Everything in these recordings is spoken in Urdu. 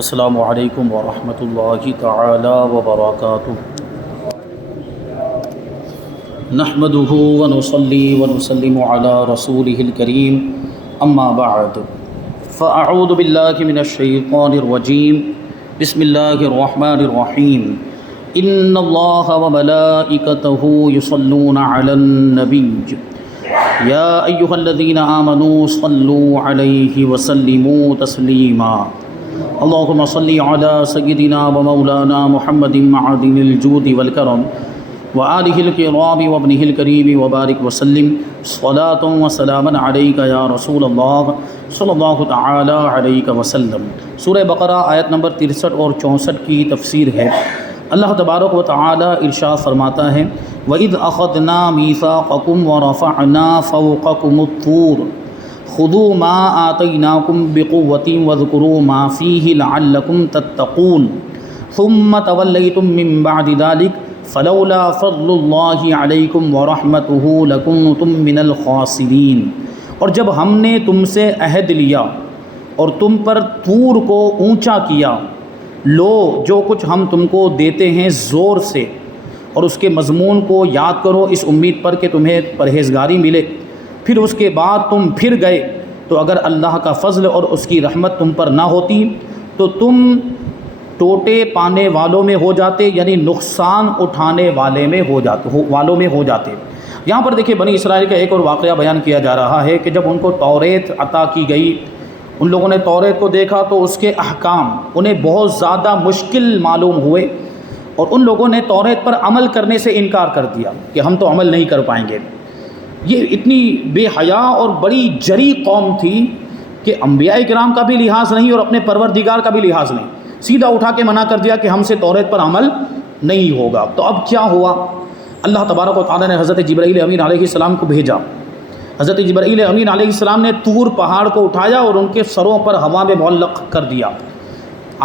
السلام علیکم ورحمۃ اللہ تعالی وبرکاتہ۔ نحمده ونصلي ونسلم على رسوله الكريم اما بعد فاعوذ باللہ من الشیطان الرجیم بسم اللہ الرحمن الرحیم ان اللہ وملائکتہ یصلون علی النبی یا ایہا الذین آمنوا صلوا علیہ وسلموا تسلیما اللہم صلی علی سیدنا ومولانا محمد معدن الجود والکرم وآلہ الکرام وابنہ الکریم وبارک وسلم صلاۃ وسلاما علیک یا رسول اللہ صلی اللہ تعالی علیہ وسلم۔ سورہ بقرہ آیت نمبر 63 اور 64 کی تفسیر ہے۔ اللہ تبارک و تعالی ارشاد فرماتا ہے وَإِذْ أَخَذْنَا مِيثَاقَكُمْ وَرَفَعْنَا فَوْقَكُمُ الطُّورَ خُذُوا مَا آتَيْنَاكُمْ بِقُوَّةٍ وَاذْكُرُوا مَا فِيهِ لَعَلَّكُمْ تَتَّقُونَ ثُمَّ تَوَلَّيْتُم مِّن بَعْدِ ذَلِكَ فَلَوْلَا فَضْلُ اللَّهِ عَلَيْكُمْ وَرَحْمَتُهُ لَكُنتُم مِّنَ الْخَاسِرِينَ۔ اور جب ہم نے تم سے عہد لیا اور تم پر طور کو اونچا کیا، لو جو کچھ ہم تم کو دیتے ہیں زور سے، اور اس کے مضمون کو یاد کرو اس امید پر کہ تمہیں پرہیزگاری ملے، پھر اس کے بعد تم پھر گئے تو اگر اللہ کا فضل اور اس کی رحمت تم پر نہ ہوتی تو تم ٹوٹے پانے والوں میں ہو جاتے، یعنی نقصان اٹھانے والوں میں ہو جاتے۔ یہاں پر دیکھیں بنی اسرائیل کا ایک اور واقعہ بیان کیا جا رہا ہے کہ جب ان کو توریت عطا کی گئی، ان لوگوں نے توریت کو دیکھا تو اس کے احکام انہیں بہت زیادہ مشکل معلوم ہوئے، اور ان لوگوں نے توریت پر عمل کرنے سے انکار کر دیا کہ ہم تو عمل نہیں کر پائیں گے۔ یہ اتنی بے حیا اور بڑی جری قوم تھی کہ انبیاء کرام کا بھی لحاظ نہیں اور اپنے پروردگار کا بھی لحاظ نہیں، سیدھا اٹھا کے منع کر دیا کہ ہم سے توریت پر عمل نہیں ہوگا۔ تو اب کیا ہوا؟ اللہ تبارک و تعالیٰ نے حضرت جبرائیل امین علیہ السلام کو بھیجا۔ حضرت جبرائیل امین علیہ السلام نے طور پہاڑ کو اٹھایا اور ان کے سروں پر ہوا میں معلق کر دیا۔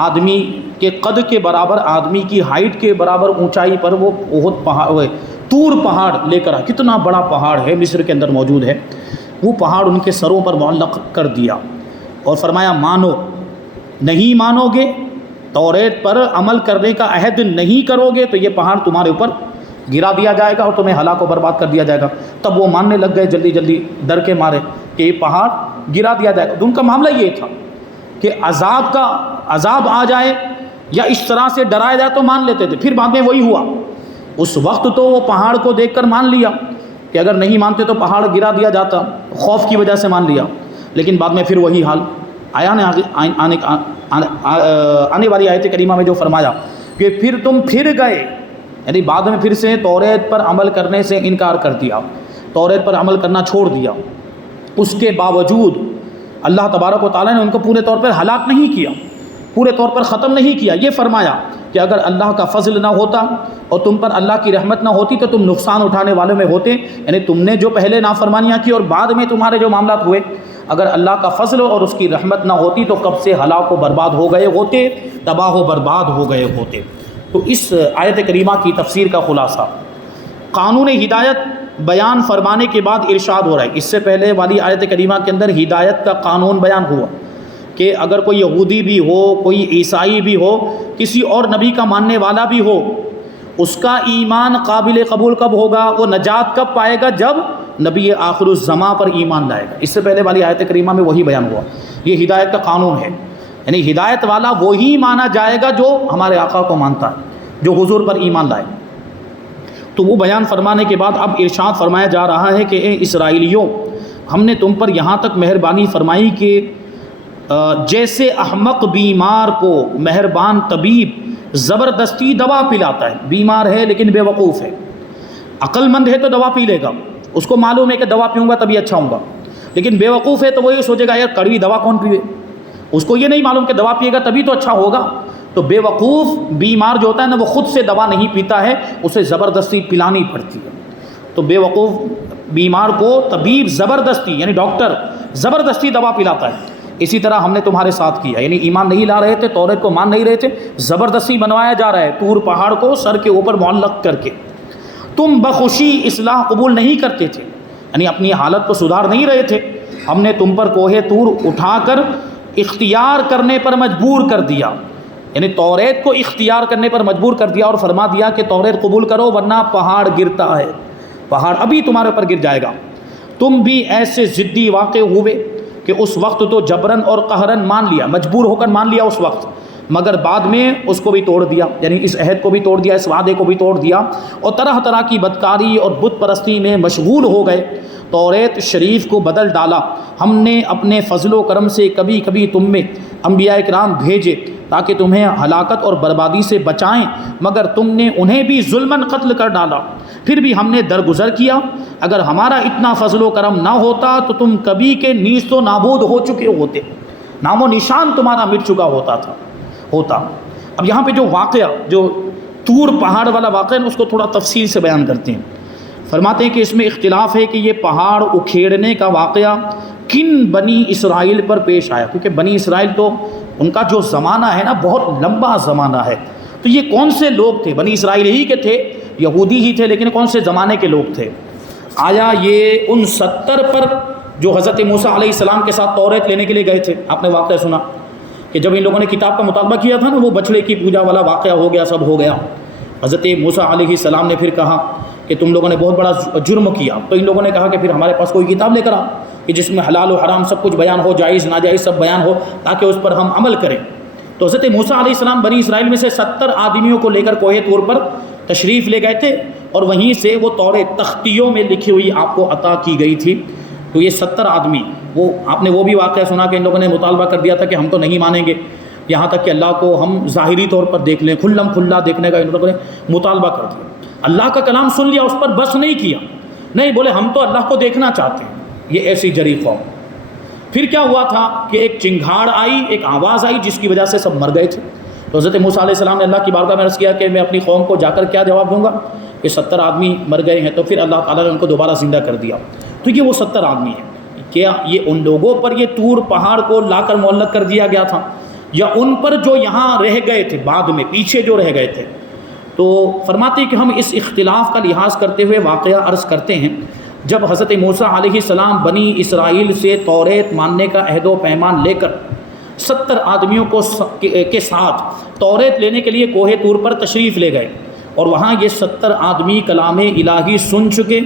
آدمی کے قد کے برابر، آدمی کی ہائٹ کے برابر اونچائی پر وہ احد پہاڑ، طور پہاڑ لے کر آیا۔ کتنا بڑا پہاڑ ہے، مصر کے اندر موجود ہے۔ وہ پہاڑ ان کے سروں پر معلق کر دیا اور فرمایا مانو، نہیں مانو گے، توریت پر عمل کرنے کا عہد نہیں کرو گے تو یہ پہاڑ تمہارے اوپر گرا دیا جائے گا اور تمہیں ہلاک و برباد کر دیا جائے گا۔ تب وہ ماننے لگ گئے جلدی جلدی، ڈر کے مارے کہ یہ پہاڑ گرا دیا جائے گا۔ تو ان کا معاملہ یہ تھا کہ عذاب آ جائے یا اس طرح سے ڈرایا جائے تو مان لیتے تھے۔ پھر بعد میں وہی ہوا۔ اس وقت تو وہ پہاڑ کو دیکھ کر مان لیا کہ اگر نہیں مانتے تو پہاڑ گرا دیا جاتا، خوف کی وجہ سے مان لیا، لیکن بعد میں پھر وہی حال آیا نا۔ آنے والی آیت کریمہ میں جو فرمایا کہ پھر تم پھر گئے، یعنی بعد میں پھر سے توریت پر عمل کرنے سے انکار کر دیا، توریت پر عمل کرنا چھوڑ دیا۔ اس کے باوجود اللہ تبارک و تعالیٰ نے ان کو پورے طور پر ہلاک نہیں کیا، پورے طور پر ختم نہیں کیا۔ یہ فرمایا کہ اگر اللہ کا فضل نہ ہوتا اور تم پر اللہ کی رحمت نہ ہوتی تو تم نقصان اٹھانے والوں میں ہوتے، یعنی تم نے جو پہلے نافرمانیاں کی اور بعد میں تمہارے جو معاملات ہوئے، اگر اللہ کا فضل اور اس کی رحمت نہ ہوتی تو کب سے ہلاک و برباد ہو گئے ہوتے، تباہ و برباد ہو گئے ہوتے۔ تو اس آیت کریمہ کی تفسیر کا خلاصہ قانون ہدایت بیان فرمانے کے بعد ارشاد ہو رہا ہے۔ اس سے پہلے والی آیت کریمہ کے اندر ہدایت کا قانون بیان ہوا کہ اگر کوئی یہودی بھی ہو، کوئی عیسائی بھی ہو، کسی اور نبی کا ماننے والا بھی ہو، اس کا ایمان قابل قبول کب ہوگا؟ وہ نجات کب پائے گا؟ جب نبی آخر الزماں پر ایمان لائے گا۔ اس سے پہلے والی آیت کریمہ میں وہی بیان ہوا۔ یہ ہدایت کا قانون ہے، یعنی ہدایت والا وہی مانا جائے گا جو ہمارے آقا کو مانتا ہے، جو حضور پر ایمان لائے۔ تو وہ بیان فرمانے کے بعد اب ارشاد فرمایا جا رہا ہے کہ اے اسرائیلیوں، ہم نے تم پر یہاں تک مہربانی فرمائی کہ جیسے احمق بیمار کو مہربان طبیب زبردستی دوا پلاتا ہے، بیمار ہے لیکن بے وقوف ہے، عقل مند ہے تو دوا پی لے گا، اس کو معلوم ہے کہ دوا پیوں گا تبھی اچھا ہوں گا، لیکن بے وقوف ہے تو وہ یہ سوچے گا یار کڑوی دوا کون پیے، اس کو یہ نہیں معلوم کہ دوا پیے گا تبھی تو اچھا ہوگا۔ تو بے وقوف بیمار جو ہوتا ہے نا، وہ خود سے دوا نہیں پیتا ہے، اسے زبردستی پلانی پڑتی ہے۔ تو بے وقوف بیمار کو طبیب زبردستی، یعنی ڈاکٹر زبردستی دوا پلاتا ہے۔ اسی طرح ہم نے تمہارے ساتھ کیا، یعنی ایمان نہیں لا رہے تھے، توریت کو مان نہیں رہے تھے، زبردستی بنوایا جا رہا ہے طور پہاڑ کو سر کے اوپر معلق کر کے۔ تم بخوشی اصلاح قبول نہیں کرتے تھے، یعنی اپنی حالت کو سدھار نہیں رہے تھے۔ ہم نے تم پر کوہ طور اٹھا کر اختیار کرنے پر مجبور کر دیا، یعنی توریت کو اختیار کرنے پر مجبور کر دیا اور فرما دیا کہ توریت قبول کرو ورنہ پہاڑ گرتا ہے، پہاڑ ابھی تمہارے اوپر گر جائے گا۔ تم بھی ایسے ضدی واقع ہوئے کہ اس وقت تو جبرن اور قہرن مان لیا، مجبور ہو کر مان لیا اس وقت، مگر بعد میں اس کو بھی توڑ دیا، یعنی اس عہد کو بھی توڑ دیا، اس وعدے کو بھی توڑ دیا، اور طرح طرح کی بدکاری اور بت پرستی میں مشغول ہو گئے۔ توریت شریف کو بدل ڈالا۔ ہم نے اپنے فضل و کرم سے کبھی کبھی تم میں انبیاء کرام بھیجے تاکہ تمہیں ہلاکت اور بربادی سے بچائیں، مگر تم نے انہیں بھی ظلماً قتل کر ڈالا۔ پھر بھی ہم نے درگزر کیا، اگر ہمارا اتنا فضل و کرم نہ ہوتا تو تم کبھی کے نیست و نابود ہو چکے ہوتے، نام و نشان تمہارا مٹ چکا ہوتا۔ اب یہاں پہ جو واقعہ، جو طور پہاڑ والا واقعہ ہے، اس کو تھوڑا تفصیل سے بیان کرتے ہیں۔ فرماتے ہیں کہ اس میں اختلاف ہے کہ یہ پہاڑ اکھیڑنے کا واقعہ کن بنی اسرائیل پر پیش آیا، کیونکہ بنی اسرائیل تو ان کا جو زمانہ ہے نا بہت لمبا زمانہ ہے، تو یہ کون سے لوگ تھے؟ بنی اسرائیل ہی کے تھے، یہودی ہی تھے، لیکن کون سے زمانے کے لوگ تھے؟ آیا یہ ان 70 پر جو حضرت موسیٰ علیہ السلام کے ساتھ توریت لینے کے لیے گئے تھے؟ آپ نے واقعہ سنا کہ جب ان لوگوں نے کتاب کا مطالبہ کیا تھا نا، وہ بچڑے کی پوجا والا واقعہ ہو گیا، سب ہو گیا۔ حضرت موسیٰ علیہ السلام نے پھر کہا کہ تم لوگوں نے بہت بڑا جرم کیا، تو ان لوگوں نے کہا کہ پھر ہمارے پاس کوئی کتاب لے کر آ کہ جس میں حلال و حرام سب کچھ بیان ہو، جائز ناجائز سب بیان ہو، تاکہ اس پر ہم عمل کریں۔ تو حضرت موسیٰ علیہ السلام بنی اسرائیل میں سے 70 آدمیوں کو لے کر کوہ طور پر تشریف لے گئے تھے، اور وہیں سے وہ توریت تختیوں میں لکھی ہوئی آپ کو عطا کی گئی تھی۔ تو یہ 70 آدمی، وہ آپ نے وہ بھی واقعہ سنا کہ ان لوگوں نے مطالبہ کر دیا تھا کہ ہم تو نہیں مانیں گے یہاں تک کہ اللہ کو ہم ظاہری طور پر دیکھ لیں، کھلم کھلا دیکھنے کا ان لوگوں نے مطالبہ کر دیا۔ اللہ کا کلام سن لیا، اس پر بس نہیں کیا، نہیں بولے ہم تو اللہ کو دیکھنا چاہتے ہیں۔ یہ ایسی جری قوم۔ پھر کیا ہوا تھا کہ ایک چنگھاڑ آئی، ایک آواز آئی جس کی وجہ سے سب مر گئے تھے۔ تو حضرت موسیٰ علیہ السلام نے اللہ کی بارگاہ میں عرض کیا کہ میں اپنی قوم کو جا کر کیا جواب دوں گا کہ 70 آدمی مر گئے ہیں۔ تو پھر اللہ تعالیٰ نے ان کو دوبارہ زندہ کر دیا۔ تو یہ وہ 70 آدمی ہیں۔ کیا یہ ان لوگوں پر یہ طور پہاڑ کو لا کر معلق کر دیا گیا تھا، یا ان پر جو یہاں رہ گئے تھے بعد میں، پیچھے جو رہ گئے تھے؟ تو فرماتے ہیں کہ ہم اس اختلاف کا لحاظ کرتے ہوئے واقعہ عرض کرتے ہیں۔ جب حضرت موسیٰ علیہ السلام بنی اسرائیل سے توریت ماننے کا عہد و پیمان لے کر 70 آدمیوں کے ساتھ توریت لینے کے لیے کوہ طور پر تشریف لے گئے، اور وہاں یہ 70 آدمی کلام الہی سن چکے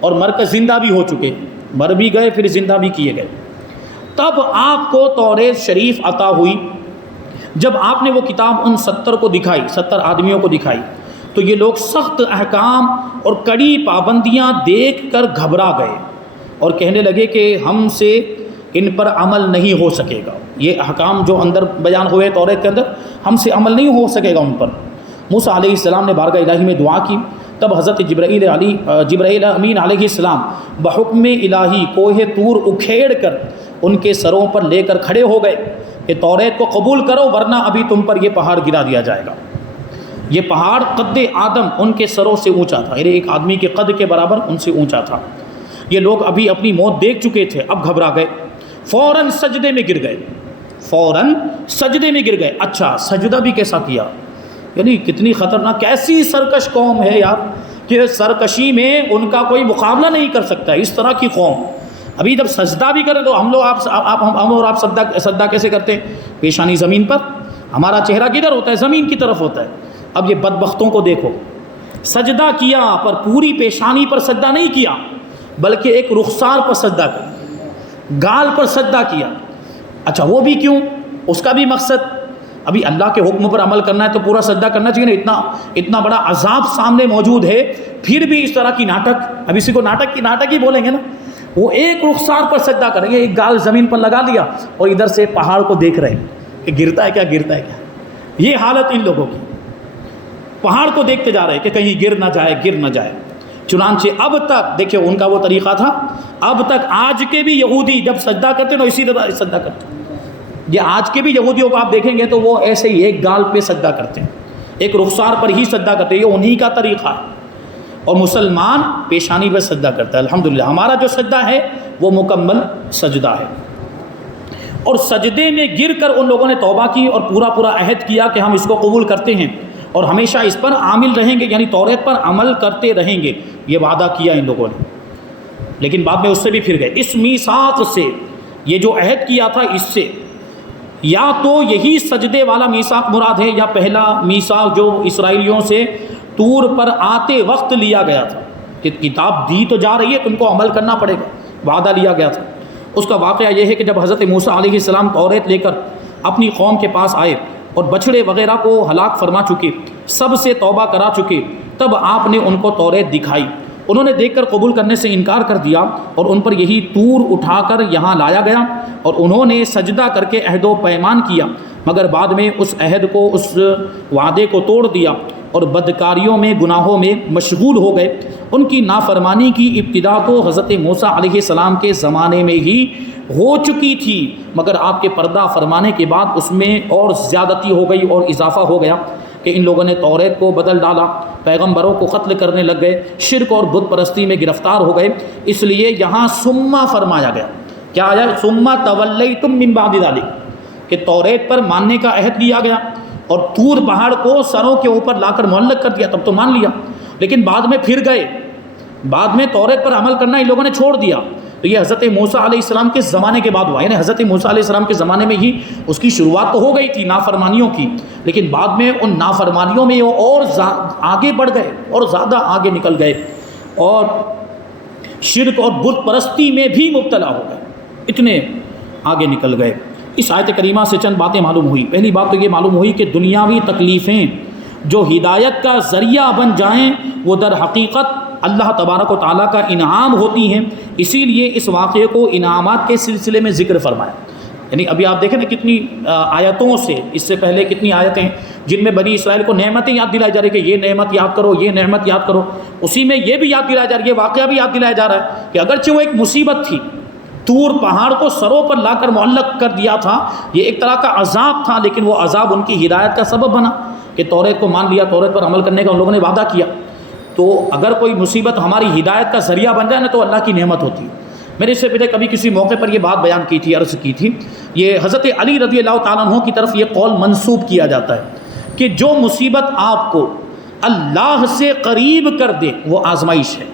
اور مر کر زندہ بھی ہو چکے، مر بھی گئے پھر زندہ بھی کیے گئے۔ تب آپ کو توریت شریف عطا ہوئی۔ جب آپ نے وہ کتاب ان 70 کو دکھائی، 70 آدمیوں کو دکھائی، تو یہ لوگ سخت احکام اور کڑی پابندیاں دیکھ کر گھبرا گئے اور کہنے لگے کہ ہم سے ان پر عمل نہیں ہو سکے گا۔ یہ احکام جو اندر بیان ہوئے توریت کے اندر، ہم سے عمل نہیں ہو سکے گا ان پر۔ موسیٰ علیہ السلام نے بارگاہ الہی میں دعا کی، تب حضرت جبرائیل امین علیہ السلام بحکم الہی کوہ طور اکھیڑ کر ان کے سروں پر لے کر کھڑے ہو گئے کہ توریت کو قبول کرو ورنہ ابھی تم پر یہ پہاڑ گرا دیا جائے گا۔ یہ پہاڑ قد آدم ان کے سروں سے اونچا تھا، یعنی ایک آدمی کے قد کے برابر ان سے اونچا تھا۔ یہ لوگ ابھی اپنی موت دیکھ چکے تھے، اب گھبرا گئے، فوراً سجدے میں گر گئے۔ اچھا، سجدہ بھی کیسا کیا؟ یعنی کتنی خطرناک، کیسی سرکش قوم ہے یار، کہ سرکشی میں ان کا کوئی مقابلہ نہیں کر سکتا، اس طرح کی قوم۔ ابھی جب سجدہ بھی کرے تو ہم اور آپ سجدہ کیسے کرتے ہیں؟ پیشانی زمین پر، ہمارا چہرہ کدھر ہوتا ہے؟ زمین کی طرف ہوتا ہے۔ اب یہ بدبختوں کو دیکھو، سجدہ کیا پر پوری پیشانی پر سجدہ نہیں کیا، بلکہ ایک رخسار پر سجدہ کیا، گال پر سجدہ کیا۔ اچھا، وہ بھی کیوں؟ اس کا بھی مقصد، ابھی اللہ کے حکم پر عمل کرنا ہے تو پورا سجدہ کرنا چاہیے نا، اتنا بڑا عذاب سامنے موجود ہے، پھر بھی اس طرح کی ناٹک، اب اسی کو ناٹک ہی بولیں گے نا۔ وہ ایک رخسار پر سجدہ کریں گے، ایک گال زمین پر لگا لیا اور ادھر سے پہاڑ کو دیکھ رہے ہیں کہ گرتا ہے کیا۔ یہ حالت ان لوگوں کی، پہاڑ کو دیکھتے جا رہے ہیں کہ کہیں گر نہ جائے۔ چنانچہ اب تک دیکھیں ان کا وہ طریقہ تھا، اب تک آج کے بھی یہودی جب سجدہ کرتے ہیں اسی طرح سجدہ کرتے ہیں۔ یہ آج کے بھی یہودیوں کو آپ دیکھیں گے تو وہ ایسے ہی ایک گال پہ سجدہ کرتے ہیں، ایک رخسار پر ہی سجدہ کرتے ہیں، یہ انہی کا طریقہ ہے۔ اور مسلمان پیشانی پہ سجدہ کرتا ہے۔ الحمدللہ ہمارا جو سجدہ ہے وہ مکمل سجدہ ہے۔ اور سجدے میں گر کر ان لوگوں نے توبہ کی اور پورا عہد کیا کہ ہم اس کو قبول کرتے ہیں اور ہمیشہ اس پر عامل رہیں گے، یعنی توریت پر عمل کرتے رہیں گے، یہ وعدہ کیا ان لوگوں نے۔ لیکن بعد میں اس سے بھی پھر گئے، اس میثاق سے، یہ جو عہد کیا تھا اس سے، یا تو یہی سجدے والا میثاق مراد ہے، یا پہلا میثاق جو اسرائیلیوں سے طور پر آتے وقت لیا گیا تھا کہ کتاب دی تو جا رہی ہے، تم کو عمل کرنا پڑے گا، وعدہ لیا گیا تھا۔ اس کا واقعہ یہ ہے کہ جب حضرت موسیٰ علیہ السلام توریت لے کر اپنی قوم کے پاس آئے اور بچھڑے وغیرہ کو ہلاک فرما چکے، سب سے توبہ کرا چکے، تب آپ نے ان کو توریت دکھائی۔ انہوں نے دیکھ کر قبول کرنے سے انکار کر دیا اور ان پر یہی طور اٹھا کر یہاں لایا گیا اور انہوں نے سجدہ کر کے عہد و پیمان کیا، مگر بعد میں اس عہد کو، اس وعدے کو توڑ دیا اور بدکاریوں میں، گناہوں میں مشغول ہو گئے۔ ان کی نافرمانی کی ابتدا تو حضرت موسیٰ علیہ السلام کے زمانے میں ہی ہو چکی تھی، مگر آپ کے پردہ فرمانے کے بعد اس میں اور زیادتی ہو گئی اور اضافہ ہو گیا کہ ان لوگوں نے توریت کو بدل ڈالا، پیغمبروں کو قتل کرنے لگ گئے، شرک اور بت پرستی میں گرفتار ہو گئے۔ اس لیے یہاں ثم فرمایا گیا، کیا آیا؟ ثم تولیتم من بعد ذلک، کہ توریت پر ماننے کا عہد لیا گیا اور طور پہاڑ کو سروں کے اوپر لا کر معلق کر دیا، تب تو مان لیا، لیکن بعد میں پھر گئے، بعد میں توریت پر عمل کرنا ان لوگوں نے چھوڑ دیا۔ تو یہ حضرت موسیٰ علیہ السلام کے زمانے کے بعد ہوا، یعنی حضرت موسیٰ علیہ السلام کے زمانے میں ہی اس کی شروعات تو ہو گئی تھی نافرمانیوں کی، لیکن بعد میں ان نافرمانیوں میں وہ اور آگے بڑھ گئے اور زیادہ آگے نکل گئے اور شرک اور بت پرستی میں بھی مبتلا ہو گئے، اتنے آگے نکل گئے۔ اس آیت کریمہ سے چند باتیں معلوم ہوئی۔ پہلی بات تو یہ معلوم ہوئی کہ دنیاوی تکلیفیں جو ہدایت کا ذریعہ بن جائیں وہ در حقیقت اللہ تبارک و تعالیٰ کا انعام ہوتی ہیں، اسی لیے اس واقعے کو انعامات کے سلسلے میں ذکر فرمایا۔ یعنی ابھی آپ دیکھیں نا کتنی آیتوں سے، اس سے پہلے کتنی آیتیں جن میں بنی اسرائیل کو نعمتیں یاد دلائی جا رہی کہ یہ نعمت یاد کرو، یہ نعمت یاد کرو، اسی میں یہ بھی یاد دلایا جا رہا ہے، یہ واقعہ بھی یاد دلایا جا رہا ہے کہ اگرچہ وہ ایک مصیبت تھی، طور پہاڑ کو سروں پر لا کر معلق کر دیا تھا، یہ ایک طرح کا عذاب تھا، لیکن وہ عذاب ان کی ہدایت کا سبب بنا کہ توریت کو مان لیا، توریت پر عمل کرنے کا ان لوگوں نے وعدہ کیا۔ تو اگر کوئی مصیبت ہماری ہدایت کا ذریعہ بن جائے نا تو اللہ کی نعمت ہوتی ہے۔ میں نے اس سے پہلے کبھی کسی موقع پر یہ بات بیان کی تھی، عرض کی تھی، یہ حضرت علی رضی اللہ تعالیٰ عنہ کی طرف یہ قول منسوب کیا جاتا ہے کہ جو مصیبت آپ کو اللہ سے قریب کر دے وہ آزمائش ہے،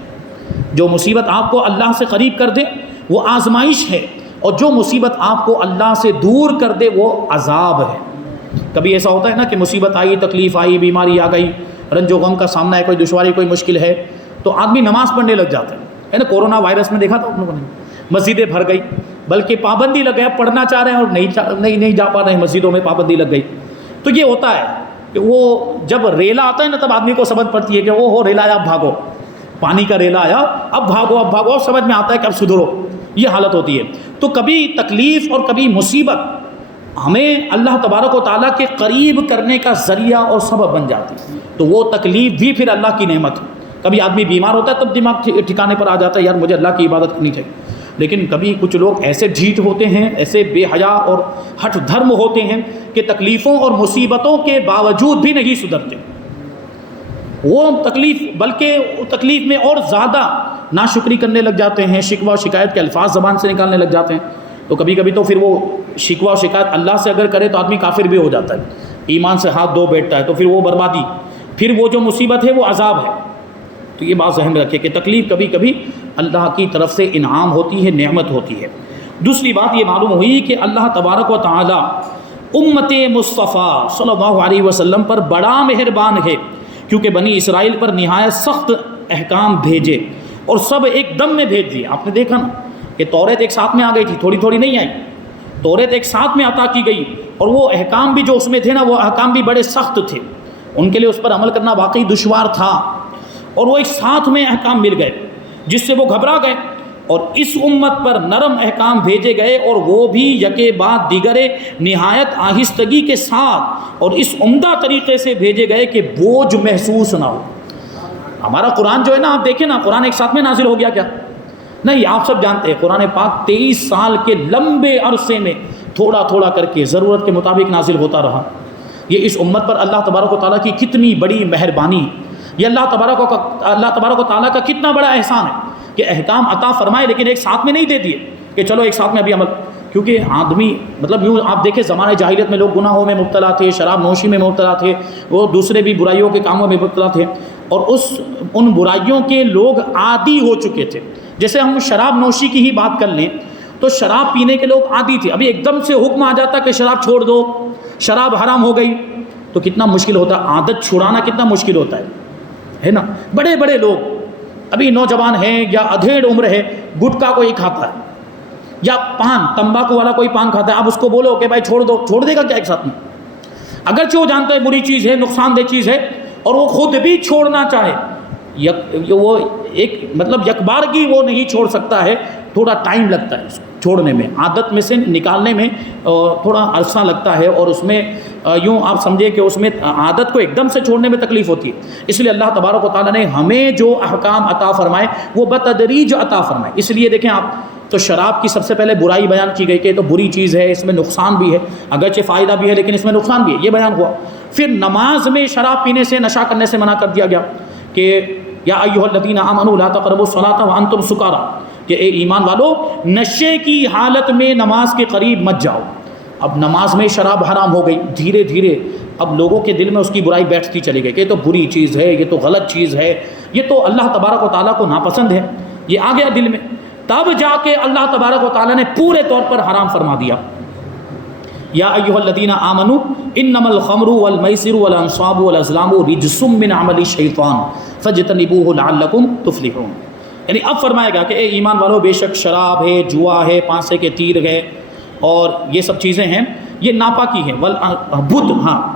جو مصیبت آپ کو اللہ سے قریب کر دے وہ آزمائش ہے، اور جو مصیبت آپ کو اللہ سے دور کر دے وہ عذاب ہے۔ کبھی ایسا ہوتا ہے نا کہ مصیبت آئی، تکلیف آئی، بیماری آ گئی، رنج و غم کا سامنا ہے، کوئی دشواری، کوئی مشکل ہے، تو آدمی نماز پڑھنے لگ جاتا ہے نا۔ کورونا وائرس میں دیکھا تھا ان لوگوں نے، مسجدیں بھر گئی، بلکہ پابندی لگ گیا، پڑھنا چاہ رہے ہیں اور نہیں جا پا رہے ہیں، مسجدوں میں پابندی لگ گئی۔ تو یہ ہوتا ہے کہ وہ جب ریلا آتا ہے نا تب آدمی کو سمجھ پڑتی ہے کہ وہ ہو ریلا آیا، اب بھاگو، پانی کا ریلا آیا، اب بھاگو، اب بھاگو، سمجھ میں آتا ہے کہ اب سدھرو، یہ حالت ہوتی ہے۔ تو کبھی تکلیف اور کبھی مصیبت ہمیں اللہ تبارک و تعالیٰ کے قریب کرنے کا ذریعہ اور سبب بن جاتی ہے، تو وہ تکلیف بھی پھر اللہ کی نعمت ہے۔ کبھی آدمی بیمار ہوتا ہے تب دماغ ٹھکانے پر آ جاتا ہے، یار مجھے اللہ کی عبادت کرنی چاہیے، لیکن کبھی کچھ لوگ ایسے ڈھیٹ ہوتے ہیں، ایسے بے حیا اور ہٹ دھرم ہوتے ہیں کہ تکلیفوں اور مصیبتوں کے باوجود بھی نہیں سدھرتے، وہ تکلیف، بلکہ تکلیف میں اور زیادہ ناشکری کرنے لگ جاتے ہیں، شکوہ و شکایت کے الفاظ زبان سے نکالنے لگ جاتے ہیں۔ تو کبھی کبھی تو پھر وہ شکوہ و شکایت اللہ سے اگر کرے تو آدمی کافر بھی ہو جاتا ہے، ایمان سے ہاتھ دھو بیٹھتا ہے، تو پھر وہ بربادی، پھر وہ جو مصیبت ہے وہ عذاب ہے۔ تو یہ بات ذہن میں رکھے کہ تکلیف کبھی کبھی اللہ کی طرف سے انعام ہوتی ہے، نعمت ہوتی ہے۔ دوسری بات یہ معلوم ہوئی کہ اللہ تبارک و تعالی امت مصطفیٰ صلی اللہ علیہ وسلم پر بڑا مہربان ہے، کیونکہ بنی اسرائیل پر نہایت سخت احکام بھیجے اور سب ایک دم میں بھیج دیے۔ آپ نے دیکھا نا کہ توریت ایک ساتھ میں آ گئی تھی، تھوڑی تھوڑی نہیں آئی، توریت ایک ساتھ میں عطا کی گئی، اور وہ احکام بھی جو اس میں تھے نا وہ احکام بھی بڑے سخت تھے، ان کے لیے اس پر عمل کرنا واقعی دشوار تھا، اور وہ ایک ساتھ میں احکام مل گئے جس سے وہ گھبرا گئے، اور اس امت پر نرم احکام بھیجے گئے اور وہ بھی یکے بعد دیگرے نہایت آہستگی کے ساتھ اور اس عمدہ طریقے سے بھیجے گئے کہ بوجھ محسوس نہ ہو۔ ہمارا قرآن جو ہے نا، آپ دیکھیں نا، قرآن ایک ساتھ میں نازل ہو گیا کیا؟ نہیں، آپ سب جانتے ہیں قرآن پاک 23 سال کے لمبے عرصے میں تھوڑا تھوڑا کر کے ضرورت کے مطابق نازل ہوتا رہا۔ یہ اس امت پر اللہ تبارک و تعالیٰ کی کتنی بڑی مہربانی، یہ اللہ تبارک و تعالیٰ کا کتنا بڑا احسان ہے کہ احکام عطا فرمائے لیکن ایک ساتھ میں نہیں دے دیے کہ چلو ایک ساتھ میں ابھی عمل، کیونکہ آدمی مطلب یوں آپ دیکھیں زمانے جاہلیت میں لوگ گناہوں میں مبتلا تھے، شراب نوشی میں مبتلا تھے، وہ دوسرے بھی برائیوں کے کاموں میں مبتلا تھے، اور ان برائیوں کے لوگ عادی ہو چکے تھے۔ جیسے ہم شراب نوشی کی ہی بات کر لیں، تو شراب پینے کے لوگ عادی تھے. ابھی ایک دم سے حکم آ جاتا کہ شراب چھوڑ دو، شراب حرام ہو گئی، تو کتنا مشکل ہوتا، عادت چھڑانا کتنا مشکل ہوتا ہے نا. بڑے بڑے لوگ ابھی نوجوان ہیں یا ادھیڑ عمر ہے، گٹکا کوئی کھاتا ہے یا پان تمباکو والا کوئی پان کھاتا ہے، آپ اس کو بولو کہ بھائی چھوڑ دو، چھوڑ دے گا کیا ایک ساتھ میں؟ اگرچہ وہ جانتا ہے بری چیز ہے، نقصان دہ چیز ہے، اور وہ خود بھی چھوڑنا چاہے، وہ ایک مطلب یکبارگی وہ نہیں چھوڑ سکتا ہے، تھوڑا ٹائم لگتا ہے اس کو چھوڑنے میں، عادت میں سے نکالنے میں تھوڑا عرصہ لگتا ہے، اور اس میں یوں آپ سمجھیں کہ اس میں عادت کو ایک دم سے چھوڑنے میں تکلیف ہوتی ہے. اس لیے اللہ تبارک و تعالیٰ نے ہمیں جو احکام عطا فرمائے وہ بتدریج عطا فرمائے. اس لیے دیکھیں آپ، تو شراب کی سب سے پہلے برائی بیان کی گئی کہ تو بری چیز ہے، اس میں نقصان بھی ہے، اگرچہ فائدہ بھی ہے لیکن اس میں نقصان بھی ہے، یہ بیان ہوا. پھر نماز میں شراب پینے سے، نشہ کرنے سے منع کر دیا گیا کہ یا ایھا الذین آمنوا لا تقربوا الصلاۃ وانتم سکارا، کہ اے ایمان والو نشے کی حالت میں نماز کے قریب مت جاؤ. اب نماز میں شراب حرام ہو گئی، دھیرے دھیرے اب لوگوں کے دل میں اس کی برائی بیٹھتی چلی گئی کہ یہ تو بری چیز ہے، یہ تو غلط چیز ہے، یہ تو اللہ تبارک و تعالیٰ کو ناپسند ہے، یہ آ گیا دل میں. تب جا کے اللہ تبارک و تعالیٰ نے پورے طور پر حرام فرما دیا. یا ایھا الذین آمنوا انما الخمر والمیسر والانصاب والازلام رجس من عمل الشیطان فاجتنبوہ لعلکم تفلحون. یعنی اب فرمائے گا کہ اے ایمان والو، بے شک شراب ہے، جوا ہے، پانسے کے تیر ہے، اور یہ سب چیزیں ہیں، یہ ناپاکی ہیں.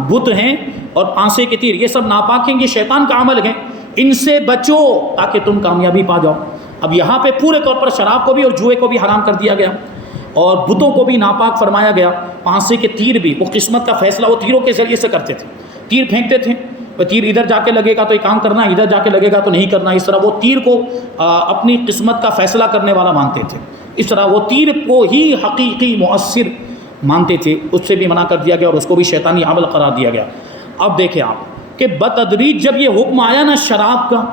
بت ہیں اور پانسے کے تیر، یہ سب ناپاک ہیں، یہ شیطان کا عمل ہے، ان سے بچو تاکہ تم کامیابی پا جاؤ. اب یہاں پہ پورے طور پر شراب کو بھی اور جوئے کو بھی حرام کر دیا گیا، اور بتوں کو بھی ناپاک فرمایا گیا. پانسے کے تیر بھی، وہ قسمت کا فیصلہ وہ تیروں کے ذریعے سے کرتے تھے، تیر پھینکتے تھے، وہ تیر ادھر جا کے لگے گا تو یہ کام کرنا، ادھر جا کے لگے گا تو نہیں کرنا. اس طرح وہ تیر کو اپنی قسمت کا فیصلہ کرنے والا مانتے تھے، اس طرح وہ تیر کو ہی حقیقی مؤثر مانتے تھے. اس سے بھی منع کر دیا گیا اور اس کو بھی شیطانی عمل قرار دیا گیا. اب دیکھیں آپ کہ بتدریج جب یہ حکم آیا نا شراب کا،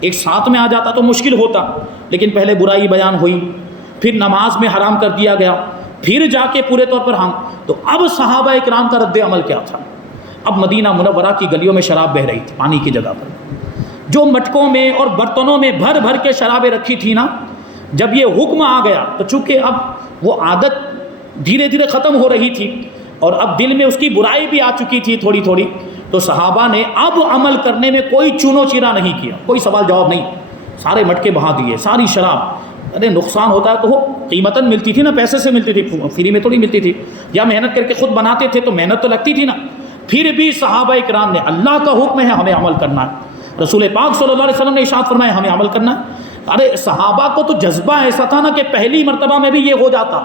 ایک ساتھ میں آ جاتا تو مشکل ہوتا، لیکن پہلے برائی بیان ہوئی، پھر نماز میں حرام کر دیا گیا، پھر جا کے پورے طور پر ہم. تو اب صحابہ اکرام کا رد عمل کیا تھا؟ اب مدینہ منورہ کی گلیوں میں شراب بہہ رہی تھی پانی کی جگہ پر، جو مٹکوں میں اور برتنوں میں بھر بھر کے شرابیں رکھی تھی نا، جب یہ حکم آ گیا تو چونکہ اب وہ عادت دھیرے دھیرے ختم ہو رہی تھی اور اب دل میں اس کی برائی بھی آ چکی تھی تھوڑی تھوڑی، تو صحابہ نے اب عمل کرنے میں کوئی چونو چیرا نہیں کیا، کوئی سوال جواب نہیں، سارے مٹکے بہا دیے، ساری شراب. ارے نقصان ہوتا ہے تو وہ قیمتاً ملتی تھی نا، پیسے سے ملتی تھی، فری میں تھوڑی ملتی تھی، یا محنت کر کے خود بناتے تھے تو محنت تو لگتی تھی نا. پھر بھی صحابہ کرام نے، اللہ کا حکم ہے ہمیں عمل کرنا ہے، رسول پاک صلی اللہ علیہ وسلم نے ارشاد فرمایا ہمیں عمل کرنا ہے. ارے صحابہ کو تو جذبہ ایسا تھا نا کہ پہلی مرتبہ میں بھی یہ ہو جاتا،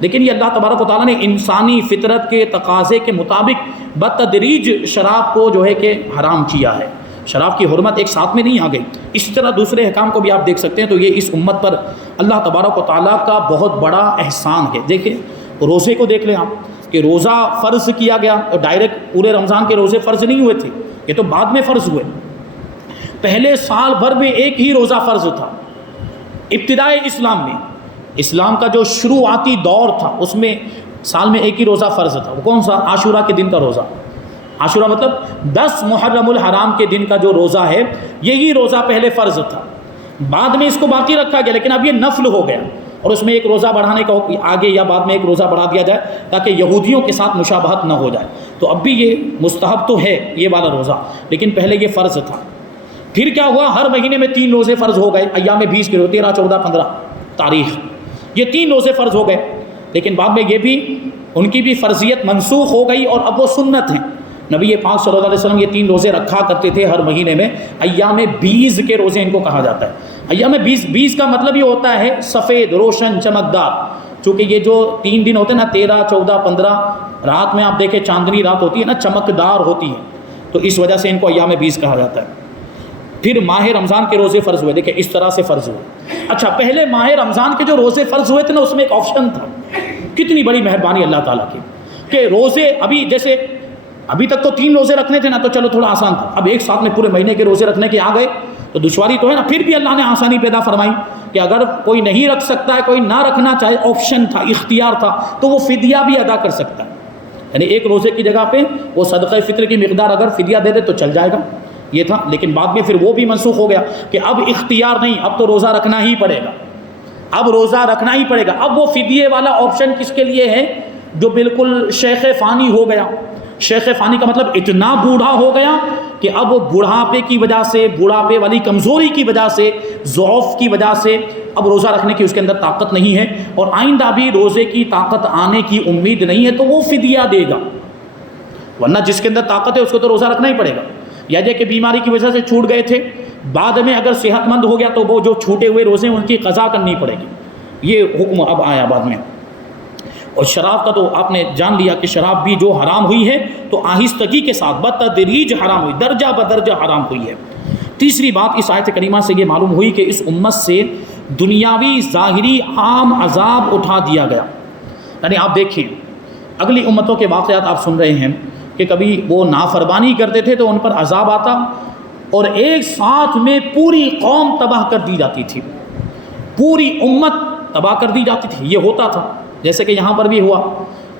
لیکن یہ اللہ تبارک و تعالیٰ نے انسانی فطرت کے تقاضے کے مطابق بتدریج شراب کو جو ہے کہ حرام کیا ہے. شراب کی حرمت ایک ساتھ میں نہیں آ گئی. اسی طرح دوسرے احکام کو بھی آپ دیکھ سکتے ہیں. تو یہ اس امت پر اللہ تبارک و تعالیٰ کا بہت بڑا احسان ہے. دیکھیں روزے کو دیکھ لیں آپ کہ روزہ فرض کیا گیا، اور ڈائریکٹ پورے رمضان کے روزے فرض نہیں ہوئے تھے، یہ تو بعد میں فرض ہوئے. پہلے سال بھر میں ایک ہی روزہ فرض تھا ابتدائے اسلام میں. اسلام کا جو شروعاتی دور تھا اس میں سال میں ایک ہی روزہ فرض تھا. وہ کون سا؟ عاشورہ کے دن کا روزہ. عاشورہ مطلب 10 محرم الحرام کے دن کا جو روزہ ہے، یہی روزہ پہلے فرض تھا، بعد میں اس کو باقی رکھا گیا، لیکن اب یہ نفل ہو گیا اور اس میں ایک روزہ بڑھانے کا آگے یا بعد میں ایک روزہ بڑھا دیا جائے تاکہ یہودیوں کے ساتھ مشابہت نہ ہو جائے. تو اب بھی یہ مستحب تو ہے یہ والا روزہ، لیکن پہلے یہ فرض تھا. پھر کیا ہوا؟ ہر مہینے میں 3 روزے فرض ہو گئے، ایام 20 کے 13، 14، 15 تاریخ، یہ 3 روزے فرض ہو گئے. لیکن بعد میں یہ بھی ان کی بھی فرضیت منسوخ ہو گئی اور اب وہ سنت ہیں. نبی پاک صلی اللہ علیہ وسلم یہ 3 روزے رکھا کرتے تھے ہر مہینے میں. ایام 20 کے روزے ان کو کہا جاتا ہے. ایام 20 کا مطلب یہ ہوتا ہے سفید، روشن، چمکدار. چونکہ یہ جو 3 دن ہوتے ہیں نا، 13، 14، 15، رات میں آپ دیکھیں چاندنی رات ہوتی ہے نا، چمکدار ہوتی ہے، تو اس وجہ سے ان کو ایام 20 کہا جاتا ہے. پھر ماہ رمضان کے روزے فرض ہوئے. دیکھیں اس طرح سے فرض ہوئے. اچھا پہلے ماہ رمضان کے جو روزے فرض ہوئے تھے نا، اس میں ایک آپشن تھا. کتنی بڑی مہربانی اللہ تعالیٰ کی کہ روزے ابھی تک تو 3 روزے رکھنے تھے نا، تو چلو تھوڑا آسان تھا. اب ایک ساتھ میں پورے مہینے کے روزے رکھنے کے آ گئے تو دشواری تو ہے نا. پھر بھی اللہ نے آسانی پیدا فرمائی کہ اگر کوئی نہیں رکھ سکتا ہے، کوئی نہ رکھنا چاہے، آپشن تھا، اختیار تھا، تو وہ فدیہ بھی ادا کر سکتا ہے. یعنی ایک روزے کی جگہ پہ وہ صدقہ فطر کی مقدار اگر فدیہ دے دے تو چل جائے گا، یہ تھا. لیکن بعد میں پھر وہ بھی منسوخ ہو گیا کہ اب اختیار نہیں، اب تو روزہ رکھنا ہی پڑے گا. اب روزہ رکھنا ہی پڑے گا۔ اب وہ فدیے والا آپشن کس کے لیے ہے؟ جو بالکل شیخ فانی ہو گیا۔ شیخ فانی کا مطلب اتنا بوڑھا ہو گیا کہ اب وہ بڑھاپے کی وجہ سے، بڑھاپے والی کمزوری کی وجہ سے، ضعف کی وجہ سے اب روزہ رکھنے کی اس کے اندر طاقت نہیں ہے، اور آئندہ بھی روزے کی طاقت آنے کی امید نہیں ہے، تو وہ فدیہ دے گا۔ ورنہ جس کے اندر طاقت ہے اس کو تو روزہ رکھنا ہی پڑے گا۔ یا کہ بیماری کی وجہ سے چھوٹ گئے تھے، بعد میں اگر صحت مند ہو گیا تو وہ جو چھوٹے ہوئے روزے ان کی قضا کرنی پڑے گی۔ یہ حکم اب آیا بعد میں۔ اور شراب کا تو آپ نے جان لیا کہ شراب بھی جو حرام ہوئی ہے تو آہستگی کے ساتھ بتدریج حرام ہوئی، درجہ بدرجہ حرام ہوئی ہے۔ تیسری بات اس آیت کریمہ سے یہ معلوم ہوئی کہ اس امت سے دنیاوی ظاہری عام عذاب اٹھا دیا گیا۔ یعنی آپ دیکھیں اگلی امتوں کے واقعات آپ سن رہے ہیں کہ کبھی وہ نافرمانی کرتے تھے تو ان پر عذاب آتا، اور ایک ساتھ میں پوری قوم تباہ کر دی جاتی تھی، پوری امت تباہ کر دی جاتی تھی۔ یہ ہوتا تھا جیسے کہ یہاں پر بھی ہوا،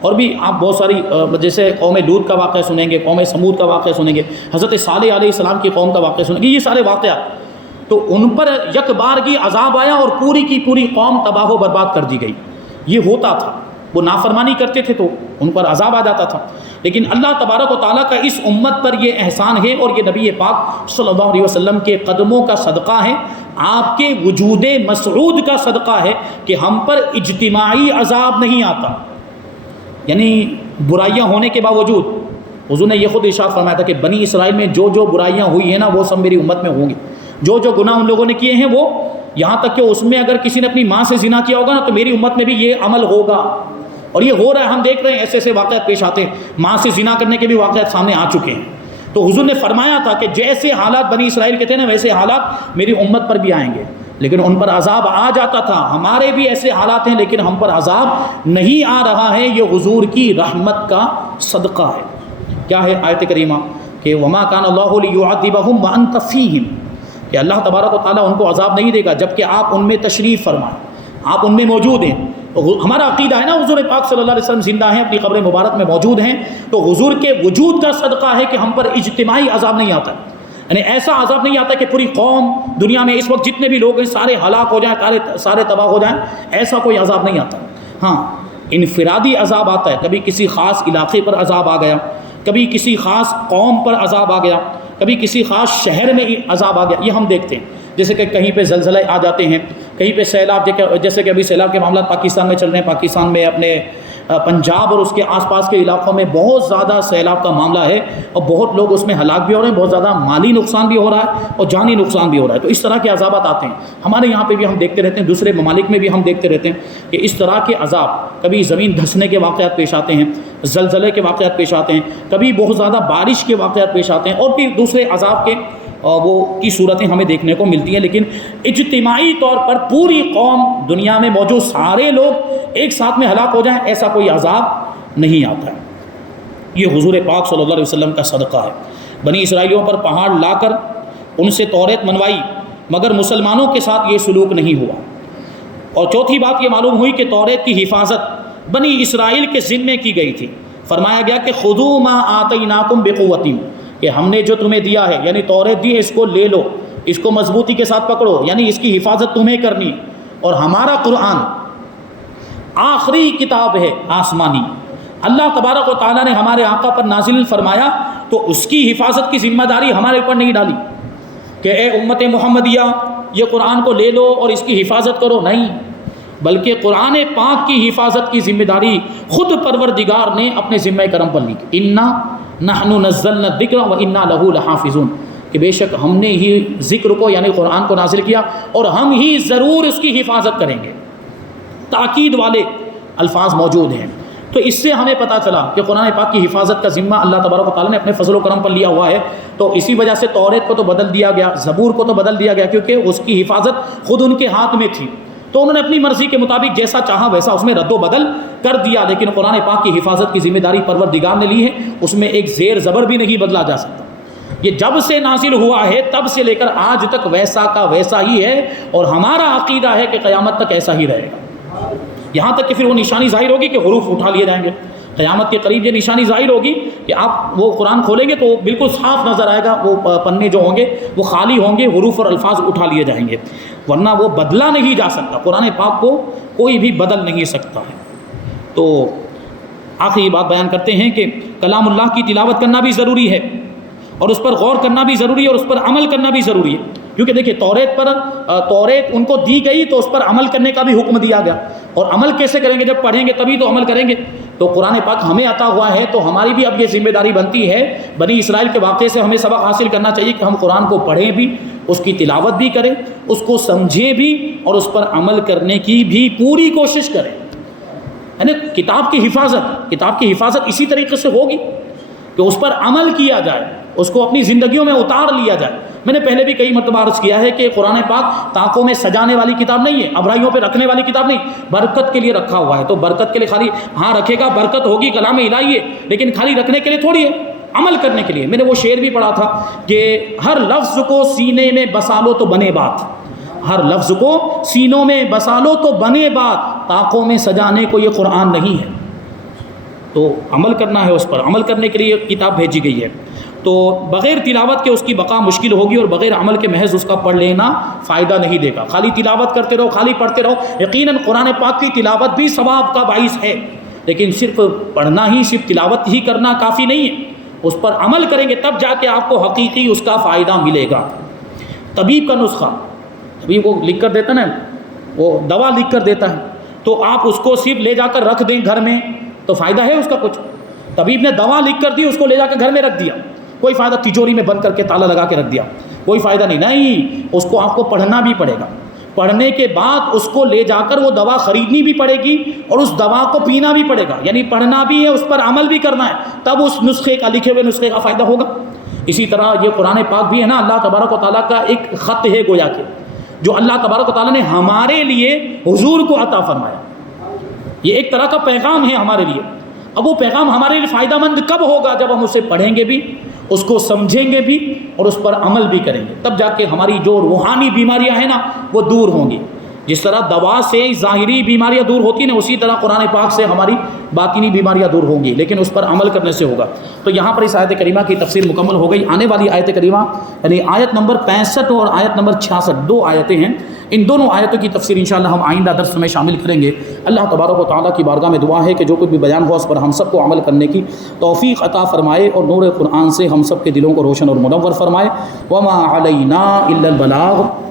اور بھی آپ بہت ساری جیسے قوم لوط کا واقعہ سنیں گے، قوم سمود کا واقعہ سنیں گے، حضرت صالح علیہ السلام کی قوم کا واقعہ سنیں گے، یہ سارے واقعات تو ان پر یک بارگی عذاب آیا اور پوری کی پوری قوم تباہ و برباد کر دی گئی۔ یہ ہوتا تھا، وہ نافرمانی کرتے تھے تو ان پر عذاب آ جاتا تھا۔ لیکن اللہ تبارک و تعالیٰ کا اس امت پر یہ احسان ہے، اور یہ نبی پاک صلی اللہ علیہ وسلم کے قدموں کا صدقہ ہے، آپ کے وجود مسعود کا صدقہ ہے کہ ہم پر اجتماعی عذاب نہیں آتا۔ یعنی برائیاں ہونے کے باوجود حضور نے یہ خود ارشاد فرمایا تھا کہ بنی اسرائیل میں جو جو برائیاں ہوئی ہیں نا وہ سب میری امت میں ہوں گی، جو جو گناہ ان لوگوں نے کیے ہیں وہ، یہاں تک کہ اس میں اگر کسی نے اپنی ماں سے زنا کیا ہوگا نا تو میری امت میں بھی یہ عمل ہوگا، اور یہ ہو رہا ہے۔ ہم دیکھ رہے ہیں ایسے ایسے واقعات پیش آتے ہیں، ماں سے زنا کرنے کے بھی واقعات سامنے آ چکے ہیں۔ تو حضور نے فرمایا تھا کہ جیسے حالات بنی اسرائیل کے تھے نا ویسے حالات میری امت پر بھی آئیں گے، لیکن ان پر عذاب آ جاتا تھا۔ ہمارے بھی ایسے حالات ہیں لیکن ہم پر عذاب نہیں آ رہا ہے، یہ حضور کی رحمت کا صدقہ ہے۔ کیا ہے آیت کریمہ کہ وما کان اللہ لیعذبہم وانت فیہم، کہ اللہ تبارک و تعالیٰ ان کو عذاب نہیں دے گا جبکہ آپ ان میں تشریف فرمائیں، آپ ان میں موجود ہیں۔ ہمارا عقیدہ ہے نا حضور پاک صلی اللہ علیہ وسلم زندہ ہیں، اپنی قبر مبارک میں موجود ہیں، تو حضور کے وجود کا صدقہ ہے کہ ہم پر اجتماعی عذاب نہیں آتا، یعنی ایسا عذاب نہیں آتا کہ پوری قوم دنیا میں اس وقت جتنے بھی لوگ ہیں سارے ہلاک ہو جائیں، سارے تباہ ہو جائیں، ایسا کوئی عذاب نہیں آتا۔ ہاں انفرادی عذاب آتا ہے، کبھی کسی خاص علاقے پر عذاب آ گیا، کبھی کسی خاص قوم پر عذاب آ گیا، کبھی کسی خاص شہر میں عذاب آ گیا، یہ ہم دیکھتے ہیں۔ جیسے کہ کہیں پہ زلزلے آ جاتے ہیں، کہیں پہ سیلاب، جیسے کہ ابھی سیلاب کے معاملات پاکستان میں چل رہے ہیں۔ پاکستان میں اپنے پنجاب اور اس کے آس پاس کے علاقوں میں بہت زیادہ سیلاب کا معاملہ ہے، اور بہت لوگ اس میں ہلاک بھی ہو رہے ہیں، بہت زیادہ مالی نقصان بھی ہو رہا ہے اور جانی نقصان بھی ہو رہا ہے۔ تو اس طرح کے عذابات آتے ہیں، ہمارے یہاں پہ بھی ہم دیکھتے رہتے ہیں، دوسرے ممالک میں بھی ہم دیکھتے رہتے ہیں کہ اس طرح کے عذاب، کبھی زمین دھنسنے کے واقعات پیش آتے ہیں، زلزلے کے واقعات پیش آتے ہیں، کبھی بہت زیادہ بارش کے واقعات پیش آتے ہیں، اور بھی دوسرے عذاب کے وہ کی صورتیں ہمیں دیکھنے کو ملتی ہیں۔ لیکن اجتماعی طور پر پوری قوم، دنیا میں موجود سارے لوگ ایک ساتھ میں ہلاک ہو جائیں، ایسا کوئی عذاب نہیں آتا ہے۔ یہ حضور پاک صلی اللہ علیہ وسلم کا صدقہ ہے۔ بنی اسرائیلیوں پر پہاڑ لا کر ان سے توریت منوائی، مگر مسلمانوں کے ساتھ یہ سلوک نہیں ہوا۔ اور چوتھی بات یہ معلوم ہوئی کہ توریت کی حفاظت بنی اسرائیل کے ذمے کی گئی تھی۔ فرمایا گیا کہ خذوا ما آتیناکم بقوۃ، کہ ہم نے جو تمہیں دیا ہے، یعنی توریت دی ہے، اس کو لے لو، اس کو مضبوطی کے ساتھ پکڑو، یعنی اس کی حفاظت تمہیں کرنی۔ اور ہمارا قرآن آخری کتاب ہے آسمانی، اللہ تبارک و تعالیٰ نے ہمارے آقا پر نازل فرمایا، تو اس کی حفاظت کی ذمہ داری ہمارے اوپر نہیں ڈالی کہ اے امت محمدیہ یہ قرآن کو لے لو اور اس کی حفاظت کرو، نہیں، بلکہ قرآن پاک کی حفاظت کی ذمہ داری خود پروردگار نے اپنے ذمہ کرم پر لی۔ انا نحن نزلنا الذکر وانا لہ لحافظون، کہ بے شک ہم نے ہی ذکر کو یعنی قرآن کو نازل کیا اور ہم ہی ضرور اس کی حفاظت کریں گے۔ تاکید والے الفاظ موجود ہیں۔ تو اس سے ہمیں پتہ چلا کہ قرآن پاک کی حفاظت کا ذمہ اللہ تبارک و تعالیٰ نے اپنے فضل و کرم پر لیا ہوا ہے۔ تو اسی وجہ سے توریت کو تو بدل دیا گیا، زبور کو تو بدل دیا گیا، کیونکہ اس کی حفاظت خود ان کے ہاتھ میں تھی، تو انہوں نے اپنی مرضی کے مطابق جیسا چاہا ویسا اس میں رد و بدل کر دیا۔ لیکن قرآن پاک کی حفاظت کی ذمہ داری پروردگار نے لی ہے، اس میں ایک زیر زبر بھی نہیں بدلا جا سکتا۔ یہ جب سے نازل ہوا ہے تب سے لے کر آج تک ویسا کا ویسا ہی ہے، اور ہمارا عقیدہ ہے کہ قیامت تک ایسا ہی رہے گا، یہاں تک کہ پھر وہ نشانی ظاہر ہوگی کہ حروف اٹھا لیے جائیں گے۔ قیامت کے قریب یہ نشانی ظاہر ہوگی کہ آپ وہ قرآن کھولیں گے تو بالکل صاف نظر آئے گا، وہ پنے جو ہوں گے وہ خالی ہوں گے، حروف اور الفاظ اٹھا لیے جائیں گے۔ ورنہ وہ بدلا نہیں جا سکتا، قرآن پاک کو کوئی بھی بدل نہیں سکتا ہے۔ تو آخری بات بیان کرتے ہیں کہ کلام اللہ کی تلاوت کرنا بھی ضروری ہے، اور اس پر غور کرنا بھی ضروری ہے، اور اس پر عمل کرنا بھی ضروری ہے، کیونکہ دیکھیں توریت ان کو دی گئی تو اس پر عمل کرنے کا بھی حکم دیا گیا، اور عمل کیسے کریں گے؟ جب پڑھیں گے تبھی تو عمل کریں گے۔ تو قرآن پاک ہمیں عطا ہوا ہے، تو ہماری بھی اب یہ ذمہ داری بنتی ہے، بنی اسرائیل کے واقعے سے ہمیں سبق حاصل کرنا چاہیے کہ ہم قرآن کو پڑھیں بھی، اس کی تلاوت بھی کریں، اس کو سمجھیں بھی، اور اس پر عمل کرنے کی بھی پوری کوشش کریں۔ یعنی کتاب کی حفاظت اسی طریقے سے ہوگی کہ اس پر عمل کیا جائے، اس کو اپنی زندگیوں میں اتار لیا جائے۔ میں نے پہلے بھی کئی مرتبہ عرض کیا ہے کہ قرآن پاک تاکوں میں سجانے والی کتاب نہیں ہے، ابراہیوں پہ رکھنے والی کتاب نہیں، برکت کے لیے رکھا ہوا ہے۔ تو برکت کے لیے خالی رکھے گا، برکت ہوگی، کلام الہی ہے، لیکن خالی رکھنے کے لیے تھوڑی ہے، عمل کرنے کے لیے۔ میں نے وہ شعر بھی پڑھا تھا کہ ہر لفظ کو سینے میں بسا لو تو بنے بات، ہر لفظ کو سینوں میں بسا لو تو بنے بات، تاکوں میں سجانے کو یہ قرآن نہیں ہے۔ تو عمل کرنا ہے، اس پر عمل کرنے کے لیے کتاب بھیجی گئی ہے۔ تو بغیر تلاوت کے اس کی بقا مشکل ہوگی، اور بغیر عمل کے محض اس کا پڑھ لینا فائدہ نہیں دے گا۔ خالی تلاوت کرتے رہو، خالی پڑھتے رہو، یقیناً قرآن پاک کی تلاوت بھی ثواب کا باعث ہے، لیکن صرف پڑھنا ہی، صرف تلاوت ہی کرنا کافی نہیں ہے۔ اس پر عمل کریں گے تب جا کے آپ کو حقیقی اس کا فائدہ ملے گا۔ طبیب کا نسخہ، طبیب وہ لکھ کر دیتا نا، وہ دوا لکھ کر دیتا ہے، تو آپ اس کو صرف لے جا کر رکھ دیں گھر میں تو فائدہ ہے اس کا کچھ؟ طبیب نے دوا لکھ کر دی، اس کو لے جا کے گھر میں رکھ دیا، کوئی فائدہ؟ تجوری میں بند کر کے تالا لگا کے رکھ دیا، کوئی فائدہ نہیں۔ اس کو آپ کو پڑھنا بھی پڑے گا، پڑھنے کے بعد اس کو لے جا کر وہ دوا خریدنی بھی پڑے گی، اور اس دوا کو پینا بھی پڑے گا، یعنی پڑھنا بھی ہے، اس پر عمل بھی کرنا ہے، تب اس نسخے کا، لکھے ہوئے نسخے کا فائدہ ہوگا۔ اسی طرح یہ قرآن پاک بھی ہے نا، اللہ تبارک و تعالیٰ کا ایک خط ہے گویا کہ، جو اللہ تبارک و تعالیٰ نے ہمارے لیے حضور کو عطا فرمایا۔ یہ ایک طرح کا پیغام ہے ہمارے لیے۔ اب وہ پیغام ہمارے لیے فائدہ مند کب ہوگا؟ جب ہم اسے پڑھیں گے بھی، اس کو سمجھیں گے بھی، اور اس پر عمل بھی کریں گے، تب جا کے ہماری جو روحانی بیماریاں ہیں نا وہ دور ہوں گی۔ جس طرح دوا سے ظاہری بیماریاں دور ہوتی ہیں نا، اسی طرح قرآن پاک سے ہماری باطنی بیماریاں دور ہوں گی، لیکن اس پر عمل کرنے سے ہوگا۔ تو یہاں پر اس آیت کریمہ کی تفسیر مکمل ہو گئی۔ آنے والی آیت کریمہ یعنی آیت نمبر 65 اور آیت نمبر 66، 2 آیتیں ہیں، ان دونوں آیتوں کی تفسیر انشاءاللہ ہم آئندہ درس میں شامل کریں گے۔ اللہ تبارک و تعالیٰ کی بارگاہ میں دعا ہے کہ جو کچھ بھی بیان ہوا اس پر ہم سب کو عمل کرنے کی توفیق عطا فرمائے، اور نور قرآن سے ہم سب کے دلوں کو روشن اور منور فرمائے۔ وما علینا الا البلاغ۔